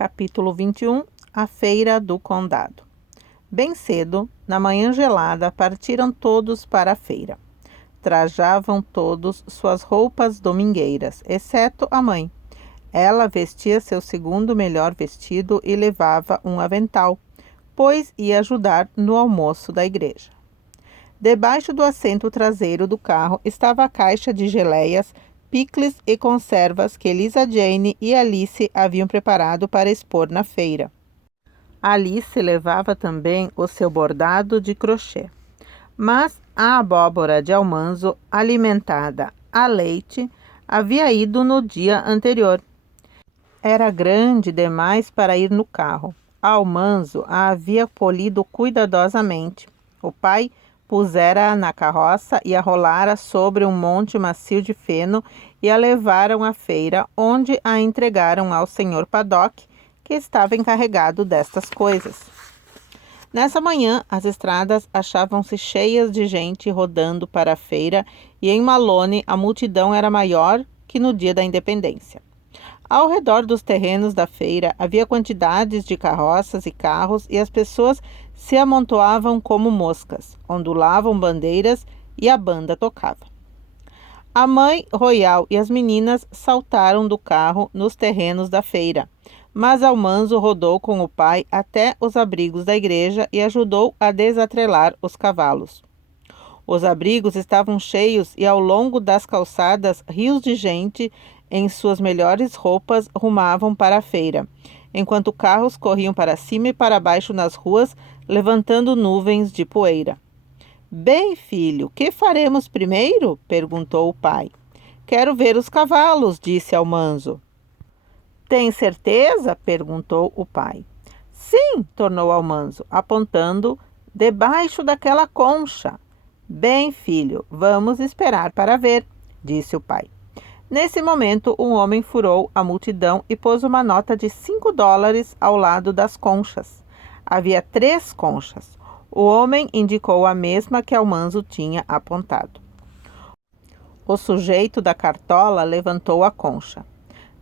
Capítulo 21. A Feira do Condado. Bem cedo, na manhã gelada, partiram todos para a feira. Trajavam todos suas roupas domingueiras, exceto a mãe. Ela vestia seu segundo melhor vestido e levava um avental, pois ia ajudar no almoço da igreja. Debaixo do assento traseiro do carro estava a caixa de geleias, picles e conservas que Elisa Jane e Alice haviam preparado para expor na feira. Alice levava também o seu bordado de crochê. Mas a abóbora de almanzo, alimentada a leite, havia ido no dia anterior. Era grande demais para ir no carro. A almanzo a havia polido cuidadosamente. O pai pusera-a na carroça e a rolara sobre um monte macio de feno e a levaram à feira, onde a entregaram ao senhor Paddock, que estava encarregado destas coisas. Nessa manhã, as estradas achavam-se cheias de gente rodando para a feira e em Malone a multidão era maior que no dia da independência. Ao redor dos terrenos da feira havia quantidades de carroças e carros e as pessoas se amontoavam como moscas, ondulavam bandeiras e a banda tocava. A mãe Royal e as meninas saltaram do carro nos terrenos da feira, mas Almanzo rodou com o pai até os abrigos da igreja e ajudou a desatrelar os cavalos. Os abrigos estavam cheios e ao longo das calçadas rios de gente em suas melhores roupas rumavam para a feira, enquanto carros corriam para cima e para baixo nas ruas, levantando nuvens de poeira. "Bem, filho, que faremos primeiro?" perguntou o pai. "Quero ver os cavalos", disse Almanzo. "Tem certeza?" perguntou o pai. "Sim", tornou Almanzo, apontando debaixo daquela concha. "Bem, filho, vamos esperar para ver", disse o pai. Nesse momento, um homem furou a multidão e pôs uma nota de $5 ao lado das conchas. Havia 3 conchas. O homem indicou a mesma que Almanzo tinha apontado. O sujeito da cartola levantou a concha.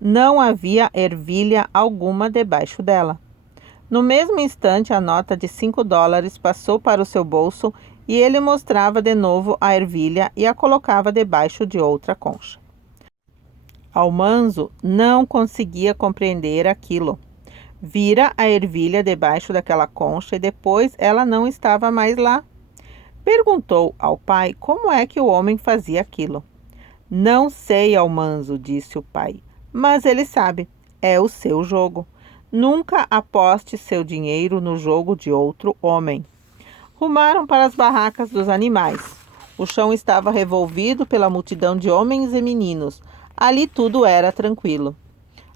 Não havia ervilha alguma debaixo dela. No mesmo instante, a nota de $5 passou para o seu bolso e ele mostrava de novo a ervilha e a colocava debaixo de outra concha. Almanzo não conseguia compreender aquilo. Vira a ervilha debaixo daquela concha e depois ela não estava mais lá. Perguntou ao pai como é que o homem fazia aquilo. "Não sei, Almanzo", disse o pai, "mas ele sabe. É o seu jogo. Nunca aposte seu dinheiro no jogo de outro homem." Rumaram para as barracas dos animais. O chão estava revolvido pela multidão de homens e meninos. Ali tudo era tranquilo.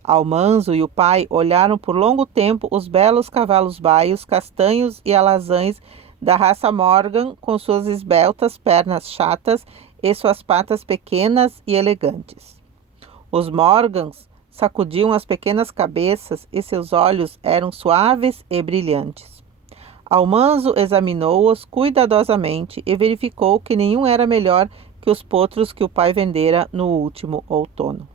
Almanzo e o pai olharam por longo tempo os belos cavalos baios, castanhos e alazães da raça Morgan, com suas esbeltas pernas chatas e suas patas pequenas e elegantes. Os Morgans sacudiam as pequenas cabeças e seus olhos eram suaves e brilhantes. Almanzo examinou-os cuidadosamente e verificou que nenhum era melhor que os potros que o pai vendera no último outono.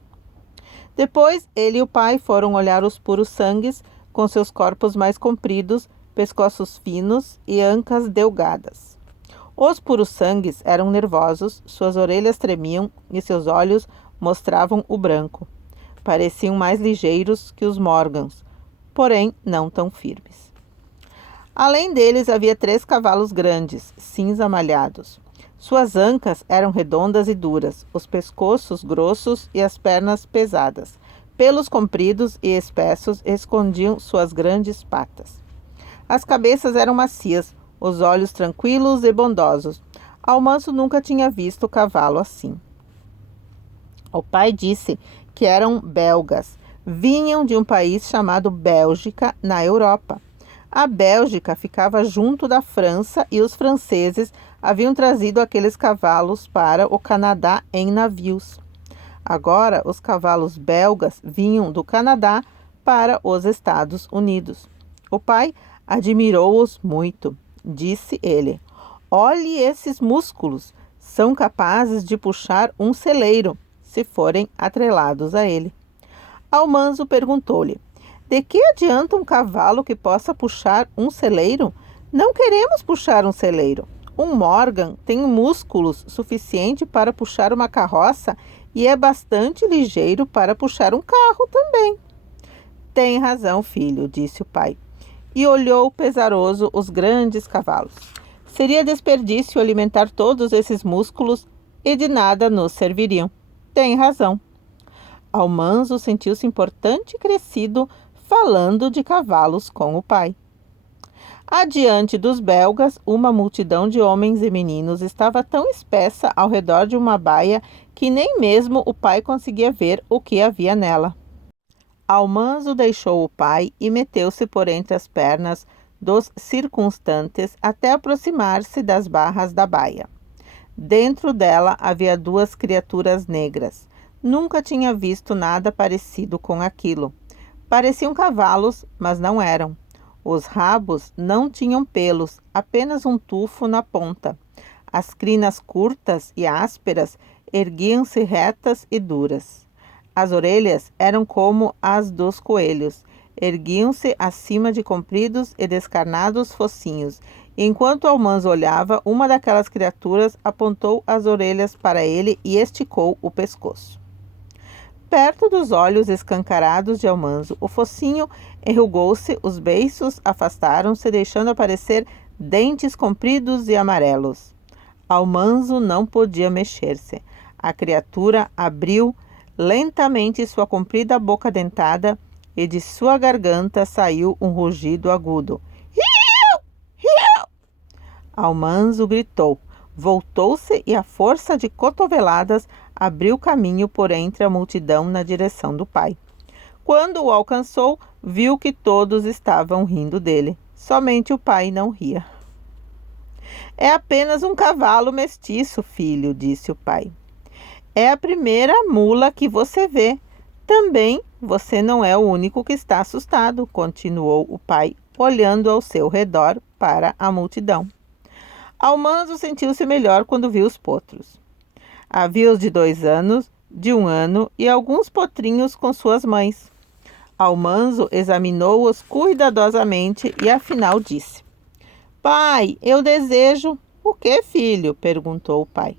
Depois, ele e o pai foram olhar os puros sangues, com seus corpos mais compridos, pescoços finos e ancas delgadas. Os puros sangues eram nervosos, suas orelhas tremiam e seus olhos mostravam o branco. Pareciam mais ligeiros que os Morgans, porém não tão firmes. Além deles, havia 3 cavalos grandes, cinza malhados. Suas ancas eram redondas e duras, os pescoços grossos e as pernas pesadas. Pelos compridos e espessos escondiam suas grandes patas. As cabeças eram macias, os olhos tranquilos e bondosos. Almanzo nunca tinha visto cavalo assim. O pai disse que eram belgas. Vinham de um país chamado Bélgica, na Europa. A Bélgica ficava junto da França e os franceses haviam trazido aqueles cavalos para o Canadá em navios. Agora, os cavalos belgas vinham do Canadá para os Estados Unidos. O pai admirou-os muito. Disse ele: "Olhe esses músculos, são capazes de puxar um celeiro, se forem atrelados a ele." Almanzo perguntou-lhe: De que adianta um cavalo que possa puxar um celeiro? Não queremos puxar um celeiro. Um Morgan tem músculos suficiente para puxar uma carroça e é bastante ligeiro para puxar um carro também. Tem razão, filho, disse o pai, e olhou pesaroso os grandes cavalos. Seria desperdício alimentar todos esses músculos e de nada nos serviriam. Tem razão. Almanzo sentiu-se importante e crescido falando de cavalos com o pai. Adiante dos belgas, uma multidão de homens e meninos estava tão espessa ao redor de uma baia que nem mesmo o pai conseguia ver o que havia nela. Almanzo deixou o pai e meteu-se por entre as pernas dos circunstantes até aproximar-se das barras da baia. Dentro dela havia duas criaturas negras. Nunca tinha visto nada parecido com aquilo. Pareciam cavalos, mas não eram. Os rabos não tinham pelos, apenas um tufo na ponta. As crinas curtas e ásperas erguiam-se retas e duras. As orelhas eram como as dos coelhos, erguiam-se acima de compridos e descarnados focinhos. Enquanto Almanzo olhava, uma daquelas criaturas apontou as orelhas para ele e esticou o pescoço. Perto dos olhos escancarados de Almanzo, o focinho enrugou-se, os beiços afastaram-se, deixando aparecer dentes compridos e amarelos. Almanzo não podia mexer-se. A criatura abriu lentamente sua comprida boca dentada e de sua garganta saiu um rugido agudo. Riu! Riu! Almanzo gritou. Voltou-se e, à força de cotoveladas, abriu caminho por entre a multidão na direção do pai. Quando o alcançou, viu que todos estavam rindo dele. Somente o pai não ria. É apenas um cavalo mestiço, filho, disse o pai. É a primeira mula que você vê. Também você não é o único que está assustado, continuou o pai, olhando ao seu redor para a multidão. Almanzo sentiu-se melhor quando viu os potros. Havia os de 2 anos, de 1 ano e alguns potrinhos com suas mães. Almanzo examinou-os cuidadosamente e afinal disse: Pai, eu desejo... O que, filho? Perguntou o pai.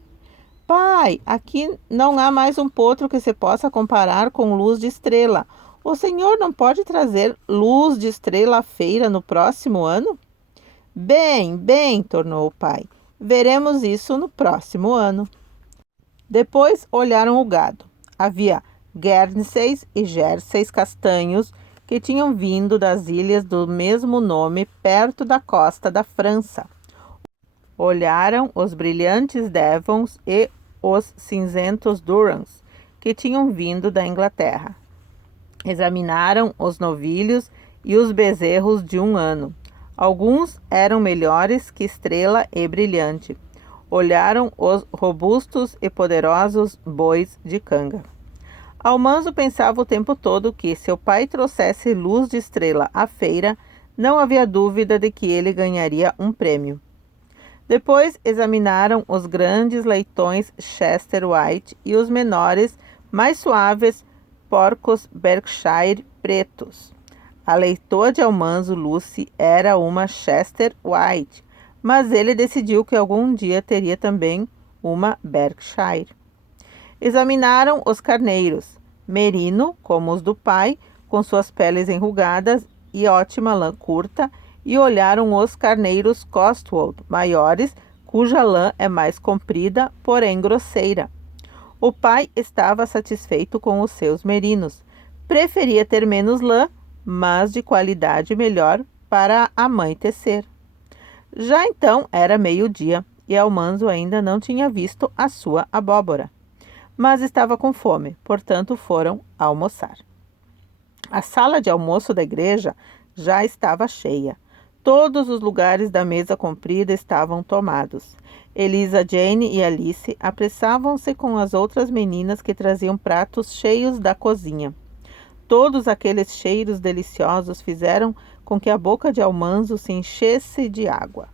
Pai, aqui não há mais um potro que se possa comparar com Luz de Estrela. O senhor não pode trazer Luz de Estrela à feira no próximo ano? Bem, tornou o pai. Veremos isso no próximo ano. Depois olharam o gado. Havia Guernseys e Jerseys castanhos que tinham vindo das ilhas do mesmo nome perto da costa da França. Olharam os brilhantes Devons e os cinzentos Durhams que tinham vindo da Inglaterra. Examinaram os novilhos e os bezerros de 1 ano. Alguns eram melhores que Estrela e Brilhante. Olharam os robustos e poderosos bois de canga. Almanzo pensava o tempo todo que, se o pai trouxesse Luz de Estrela à feira, não havia dúvida de que ele ganharia um prêmio. Depois examinaram os grandes leitões Chester White e os menores, mais suaves, porcos Berkshire pretos. A leitoa de Almanzo, Lucy, era uma Chester White, mas ele decidiu que algum dia teria também uma Berkshire. Examinaram os carneiros, merino, como os do pai, com suas peles enrugadas e ótima lã curta, e olharam os carneiros Cotswold, maiores, cuja lã é mais comprida, porém grosseira. O pai estava satisfeito com os seus merinos. Preferia ter menos lã, mas de qualidade melhor para a mãe tecer. Já então era meio-dia e Almanzo ainda não tinha visto a sua abóbora. Mas estava com fome, portanto foram almoçar. A sala de almoço da igreja já estava cheia. Todos os lugares da mesa comprida estavam tomados. Elisa, Jane e Alice apressavam-se com as outras meninas que traziam pratos cheios da cozinha. Todos aqueles cheiros deliciosos fizeram com que a boca de Almanzo se enchesse de água.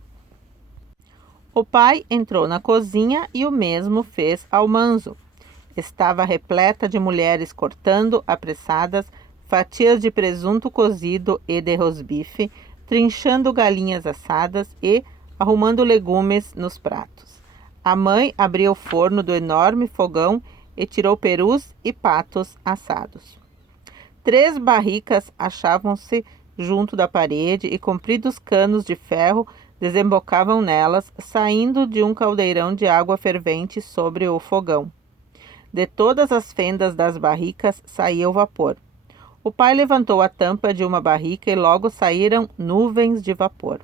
O pai entrou na cozinha e o mesmo fez Almanzo. Estava repleta de mulheres cortando, apressadas, fatias de presunto cozido e de rosbife, trinchando galinhas assadas e arrumando legumes nos pratos. A mãe abriu o forno do enorme fogão e tirou perus e patos assados. 3 barricas achavam-se junto da parede e compridos canos de ferro desembocavam nelas, saindo de um caldeirão de água fervente sobre o fogão. De todas as fendas das barricas saía o vapor. O pai levantou a tampa de uma barrica e logo saíram nuvens de vapor.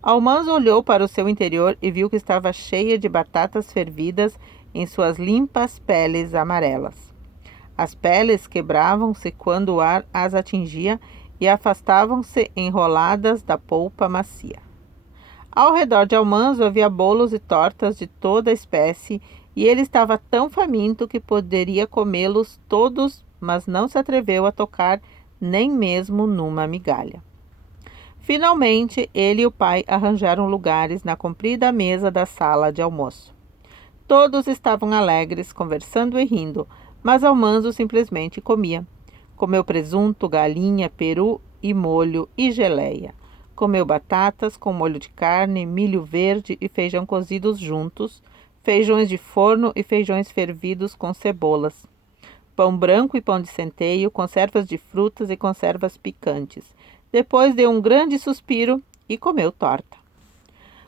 Almanzo olhou para o seu interior e viu que estava cheia de batatas fervidas em suas limpas peles amarelas. As peles quebravam-se quando o ar as atingia e afastavam-se enroladas da polpa macia. Ao redor de Almanzo havia bolos e tortas de toda espécie e ele estava tão faminto que poderia comê-los todos, mas não se atreveu a tocar nem mesmo numa migalha. Finalmente, ele e o pai arranjaram lugares na comprida mesa da sala de almoço. Todos estavam alegres, conversando e rindo, mas Almanzo simplesmente comia. Comeu presunto, galinha, peru e molho e geleia. Comeu batatas com molho de carne, milho verde e feijão cozidos juntos, feijões de forno e feijões fervidos com cebolas, pão branco e pão de centeio, conservas de frutas e conservas picantes. Depois deu um grande suspiro e comeu torta.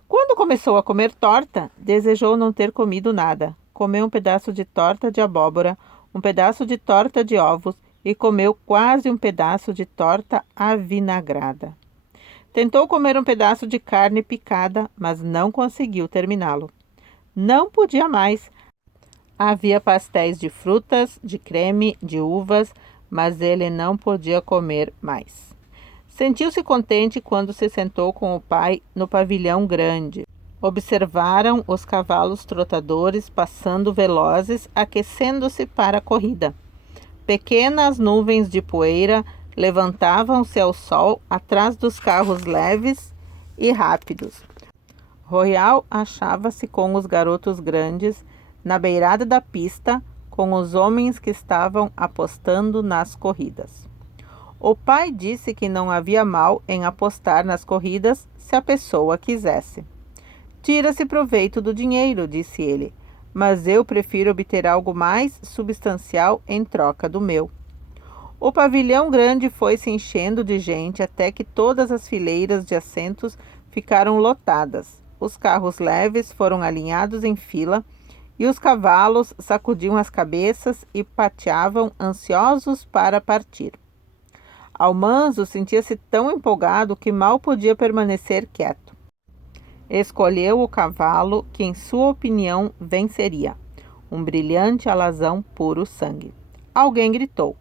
Quando começou a comer torta, desejou não ter comido nada. Comeu um pedaço de torta de abóbora, um pedaço de torta de ovos e comeu quase um pedaço de torta avinagrada. Tentou comer um pedaço de carne picada, mas não conseguiu terminá-lo. Não podia mais. Havia pastéis de frutas, de creme, de uvas, mas ele não podia comer mais. Sentiu-se contente quando se sentou com o pai no pavilhão grande. Observaram os cavalos trotadores passando velozes, aquecendo-se para a corrida. Pequenas nuvens de poeira levantavam-se ao sol atrás dos carros leves e rápidos. Royal achava-se com os garotos grandes na beirada da pista, com os homens que estavam apostando nas corridas. O pai disse que não havia mal em apostar nas corridas se a pessoa quisesse. Tira-se proveito do dinheiro, disse ele, mas eu prefiro obter algo mais substancial em troca do meu. O pavilhão grande foi se enchendo de gente até que todas as fileiras de assentos ficaram lotadas. Os carros leves foram alinhados em fila e os cavalos sacudiam as cabeças e pateavam ansiosos para partir. Almanzo sentia-se tão empolgado que mal podia permanecer quieto. Escolheu o cavalo que, em sua opinião, venceria. Um brilhante alazão puro sangue. Alguém gritou.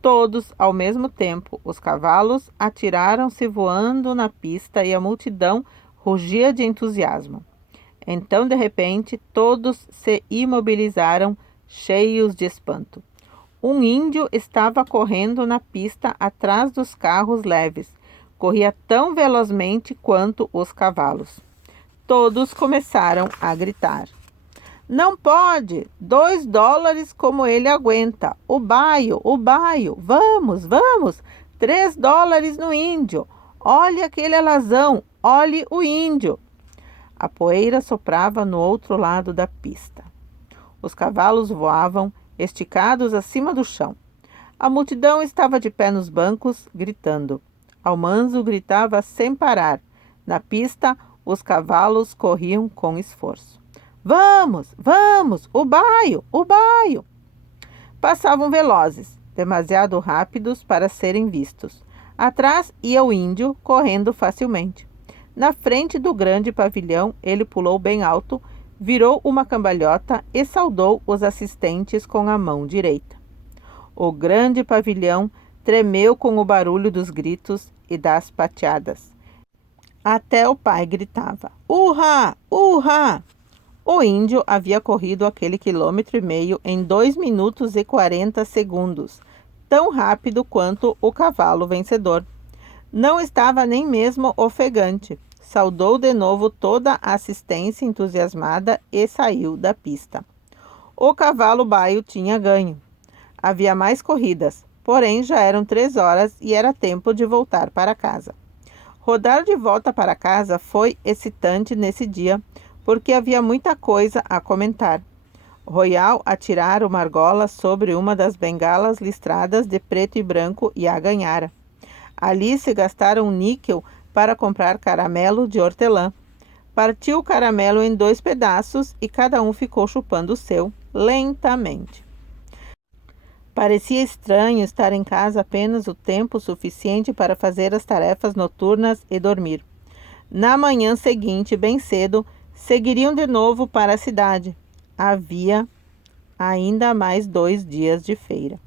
Todos, ao mesmo tempo, os cavalos atiraram-se voando na pista e a multidão rugia de entusiasmo. Então, de repente, todos se imobilizaram, cheios de espanto. Um índio estava correndo na pista atrás dos carros leves. Corria tão velozmente quanto os cavalos. Todos começaram a gritar. Não pode! $2 como ele aguenta. O baio, vamos, vamos! $3 no índio. Olhe aquele alazão, olhe o índio. A poeira soprava no outro lado da pista. Os cavalos voavam, esticados acima do chão. A multidão estava de pé nos bancos, gritando. Almanzo gritava sem parar. Na pista, os cavalos corriam com esforço. Vamos, vamos, o baio, o baio! Passavam velozes, demasiado rápidos para serem vistos. Atrás ia o índio, correndo facilmente. Na frente do grande pavilhão, ele pulou bem alto, virou uma cambalhota e saudou os assistentes com a mão direita. O grande pavilhão tremeu com o barulho dos gritos e das pateadas. Até o pai gritava, urra, urra! O índio havia corrido aquele 1,5 km em 2 minutos e 40 segundos, tão rápido quanto o cavalo vencedor. Não estava nem mesmo ofegante. Saudou de novo toda a assistência entusiasmada e saiu da pista. O cavalo baio tinha ganho. Havia mais corridas, Porém, já eram 3 horas e era tempo de voltar para casa. Rodar de volta para casa foi excitante nesse dia, porque havia muita coisa a comentar. Royal atirara uma argola sobre uma das bengalas listradas de preto e branco e a ganhara. Alice gastara um níquel para comprar caramelo de hortelã. Partiu o caramelo em 2 pedaços e cada um ficou chupando o seu, lentamente. Parecia estranho estar em casa apenas o tempo suficiente para fazer as tarefas noturnas e dormir. Na manhã seguinte, bem cedo, seguiriam de novo para a cidade. Havia ainda mais 2 dias de feira.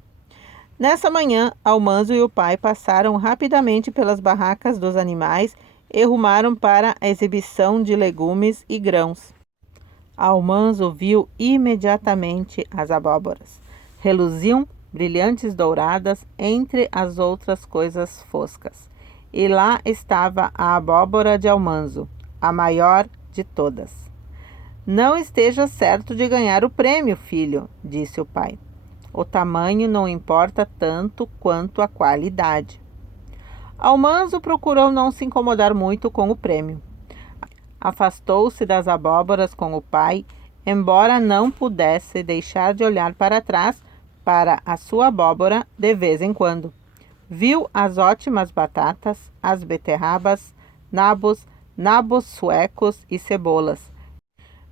Nessa manhã, Almanzo e o pai passaram rapidamente pelas barracas dos animais e rumaram para a exibição de legumes e grãos. Almanzo viu imediatamente as abóboras. Reluziam brilhantes douradas entre as outras coisas foscas. E lá estava a abóbora de Almanzo, a maior de todas. Não esteja certo de ganhar o prêmio, filho, disse o pai. O tamanho não importa tanto quanto a qualidade. Almanzo procurou não se incomodar muito com o prêmio. Afastou-se das abóboras com o pai, embora não pudesse deixar de olhar para trás para a sua abóbora de vez em quando. Viu as ótimas batatas, as beterrabas, nabos suecos e cebolas.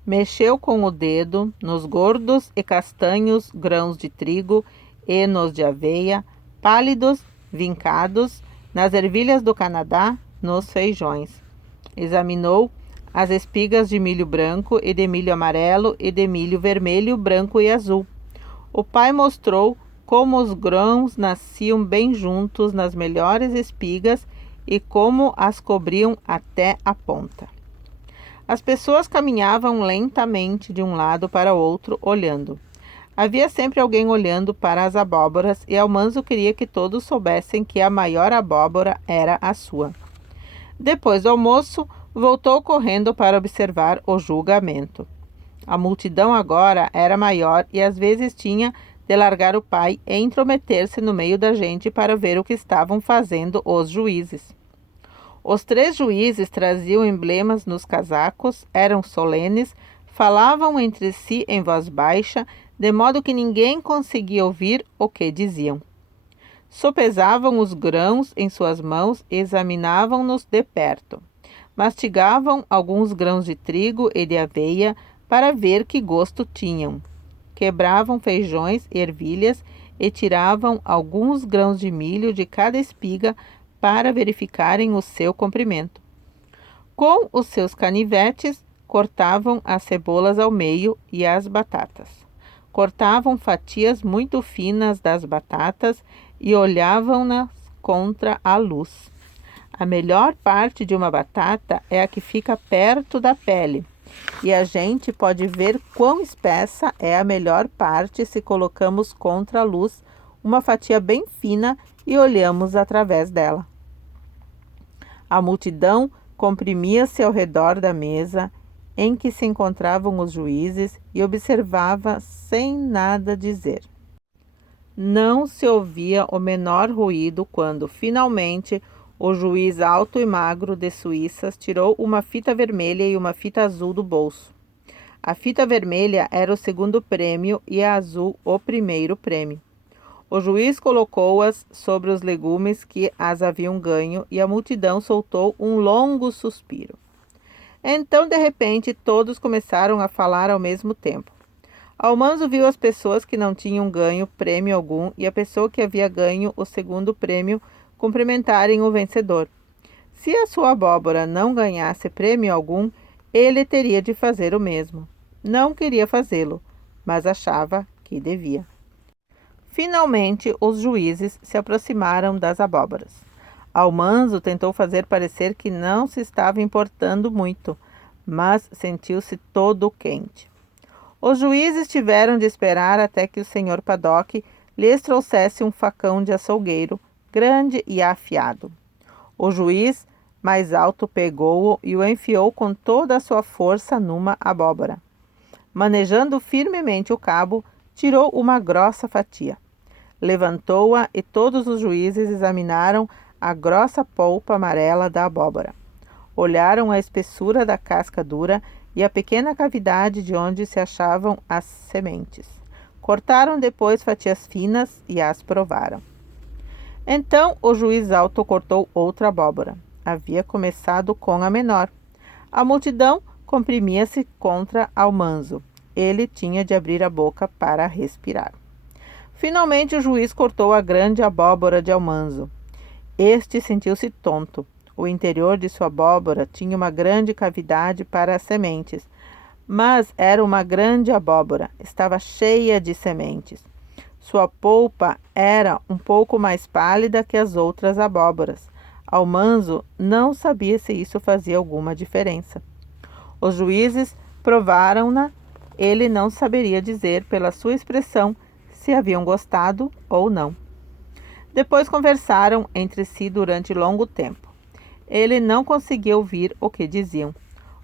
Mexeu com o dedo nos gordos e castanhos grãos de trigo e nos de aveia, pálidos, vincados, nas ervilhas do Canadá, nos feijões. Examinou as espigas de milho branco e de milho amarelo e de milho vermelho, branco e azul. O pai mostrou como os grãos nasciam bem juntos nas melhores espigas e como as cobriam até a ponta. As pessoas caminhavam lentamente de um lado para o outro, olhando. Havia sempre alguém olhando para as abóboras e Almanzo queria que todos soubessem que a maior abóbora era a sua. Depois do almoço, voltou correndo para observar o julgamento. A multidão agora era maior e às vezes tinha de largar o pai e intrometer-se no meio da gente para ver o que estavam fazendo os juízes. Os 3 juízes traziam emblemas nos casacos, eram solenes, falavam entre si em voz baixa, de modo que ninguém conseguia ouvir o que diziam. Sopesavam os grãos em suas mãos e examinavam-nos de perto. Mastigavam alguns grãos de trigo e de aveia para ver que gosto tinham. Quebravam feijões e ervilhas e tiravam alguns grãos de milho de cada espiga para verificarem o seu comprimento. Com os seus canivetes, cortavam as cebolas ao meio e as batatas. Cortavam fatias muito finas das batatas e olhavam-nas contra a luz. A melhor parte de uma batata é a que fica perto da pele, e a gente pode ver quão espessa é a melhor parte se colocamos contra a luz uma fatia bem fina e olhamos através dela. A multidão comprimia-se ao redor da mesa em que se encontravam os juízes e observava sem nada dizer. Não se ouvia o menor ruído quando, finalmente, o juiz alto e magro de Suíças tirou uma fita vermelha e uma fita azul do bolso. A fita vermelha era o segundo prêmio e a azul o primeiro prêmio. O juiz colocou-as sobre os legumes que as haviam ganho e a multidão soltou um longo suspiro. Então, de repente, todos começaram a falar ao mesmo tempo. Almanzo viu as pessoas que não tinham ganho prêmio algum e a pessoa que havia ganho o segundo prêmio cumprimentarem o vencedor. Se a sua abóbora não ganhasse prêmio algum, ele teria de fazer o mesmo. Não queria fazê-lo, mas achava que devia. Finalmente, os juízes se aproximaram das abóboras. Almanzo tentou fazer parecer que não se estava importando muito, mas sentiu-se todo quente. Os juízes tiveram de esperar até que o senhor Paddock lhes trouxesse um facão de açougueiro, grande e afiado. O juiz mais alto pegou-o e o enfiou com toda a sua força numa abóbora. Manejando firmemente o cabo, tirou uma grossa fatia. Levantou-a e todos os juízes examinaram a grossa polpa amarela da abóbora. Olharam a espessura da casca dura e a pequena cavidade de onde se achavam as sementes. Cortaram depois fatias finas e as provaram. Então o juiz alto cortou outra abóbora. Havia começado com a menor. A multidão comprimia-se contra Almanzo. Ele tinha de abrir a boca para respirar. Finalmente o juiz cortou a grande abóbora de Almanzo. Este sentiu-se tonto. O interior de sua abóbora tinha uma grande cavidade para as sementes, mas era uma grande abóbora, estava cheia de sementes. Sua polpa era um pouco mais pálida que as outras abóboras. Almanzo não sabia se isso fazia alguma diferença. Os juízes provaram-na. Ele não saberia dizer pela sua expressão se haviam gostado ou não. Depois conversaram entre si durante longo tempo. Ele não conseguia ouvir o que diziam.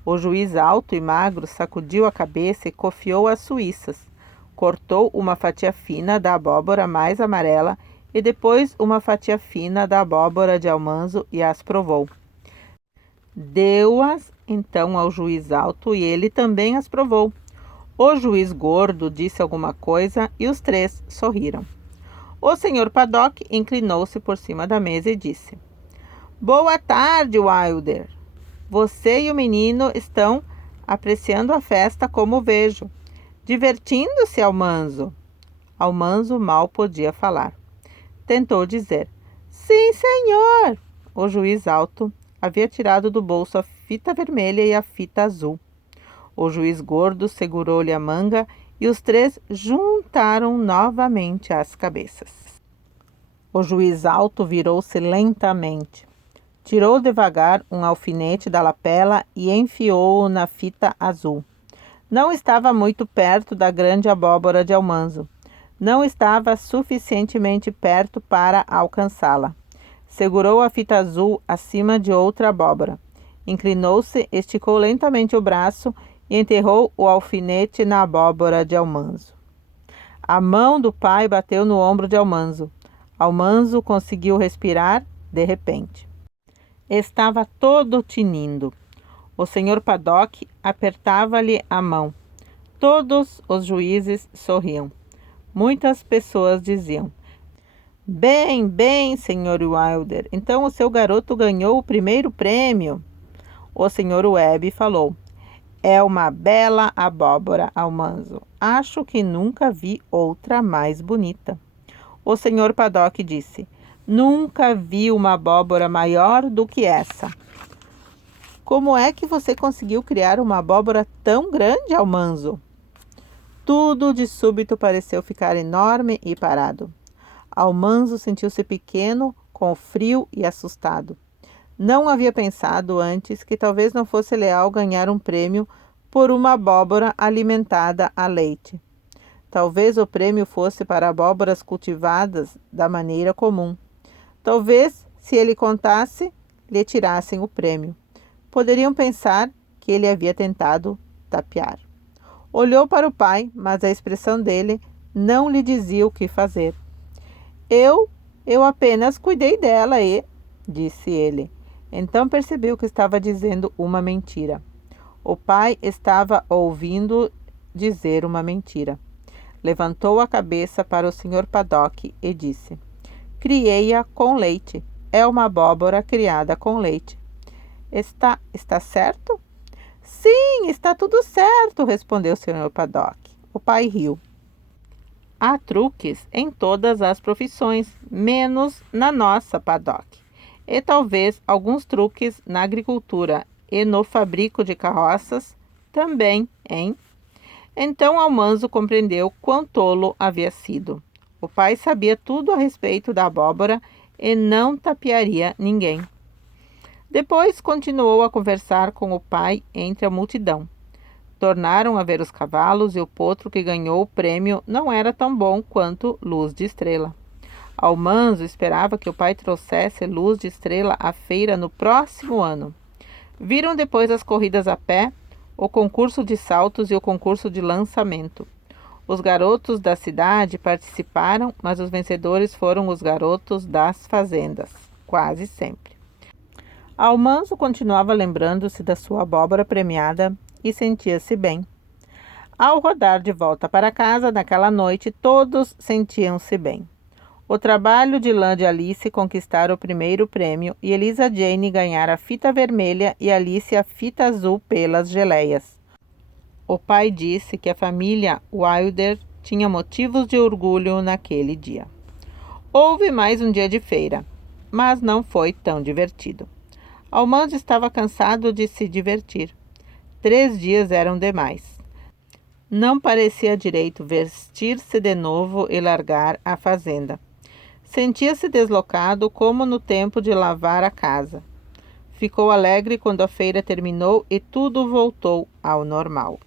O juiz alto e magro sacudiu a cabeça e cofiou as suíças. Cortou uma fatia fina da abóbora mais amarela e depois uma fatia fina da abóbora de Almanzo e as provou. Deu-as então ao juiz alto e ele também as provou. O juiz gordo disse alguma coisa e os três sorriram. O senhor Paddock inclinou-se por cima da mesa e disse: Boa tarde, Wilder. Você e o menino estão apreciando a festa, como vejo. Divertindo-se, Almanzo. Almanzo mal podia falar. Tentou dizer: Sim, senhor. O juiz alto havia tirado do bolso a fita vermelha e a fita azul. O juiz gordo segurou-lhe a manga e os três juntaram novamente as cabeças. O juiz alto virou-se lentamente. Tirou devagar um alfinete da lapela e enfiou-o na fita azul. Não estava muito perto da grande abóbora de Almanzo. Não estava suficientemente perto para alcançá-la. Segurou a fita azul acima de outra abóbora. Inclinou-se, esticou lentamente o braço e enterrou o alfinete na abóbora de Almanzo. A mão do pai bateu no ombro de Almanzo. Almanzo conseguiu respirar de repente. Estava todo tinindo. O senhor Paddock apertava-lhe a mão. Todos os juízes sorriam. Muitas pessoas diziam: Bem, bem, senhor Wilder, então o seu garoto ganhou o primeiro prêmio. O senhor Webb falou: É uma bela abóbora, Almanzo. Acho que nunca vi outra mais bonita. O senhor Paddock disse: Nunca vi uma abóbora maior do que essa. Como é que você conseguiu criar uma abóbora tão grande, Almanzo? Tudo de súbito pareceu ficar enorme e parado. Almanzo sentiu-se pequeno, com frio e assustado. Não havia pensado antes que talvez não fosse leal ganhar um prêmio por uma abóbora alimentada a leite. Talvez o prêmio fosse para abóboras cultivadas da maneira comum. Talvez, se ele contasse, lhe tirassem o prêmio. Poderiam pensar que ele havia tentado tapear. Olhou para o pai, mas a expressão dele não lhe dizia o que fazer. Eu apenas cuidei dela disse ele. Então percebeu que estava dizendo uma mentira. O pai estava ouvindo dizer uma mentira. Levantou a cabeça para o senhor Paddock e disse: Criei-a com leite. É uma abóbora criada com leite. Está certo? Sim, está tudo certo, respondeu o senhor Paddock. O pai riu. Há truques em todas as profissões, menos na nossa, Paddock. E talvez alguns truques na agricultura e no fabrico de carroças também, hein? Então Almanzo compreendeu quão tolo havia sido. O pai sabia tudo a respeito da abóbora e não tapearia ninguém. Depois continuou a conversar com o pai entre a multidão. Tornaram a ver os cavalos e o potro que ganhou o prêmio não era tão bom quanto Luz de Estrela. Almanzo esperava que o pai trouxesse Luz de Estrela à feira no próximo ano. Viram depois as corridas a pé, o concurso de saltos e o concurso de lançamento. Os garotos da cidade participaram, mas os vencedores foram os garotos das fazendas, quase sempre. Almanzo continuava lembrando-se da sua abóbora premiada e sentia-se bem. Ao rodar de volta para casa naquela noite, todos sentiam-se bem. O trabalho de lã de Alice conquistar o primeiro prêmio e Elisa Jane ganhar a fita vermelha e Alice a fita azul pelas geleias. O pai disse que a família Wilder tinha motivos de orgulho naquele dia. Houve mais um dia de feira, mas não foi tão divertido. Almanzo estava cansado de se divertir. 3 dias eram demais. Não parecia direito vestir-se de novo e largar a fazenda. Sentia-se deslocado como no tempo de lavar a casa. Ficou alegre quando a feira terminou e tudo voltou ao normal.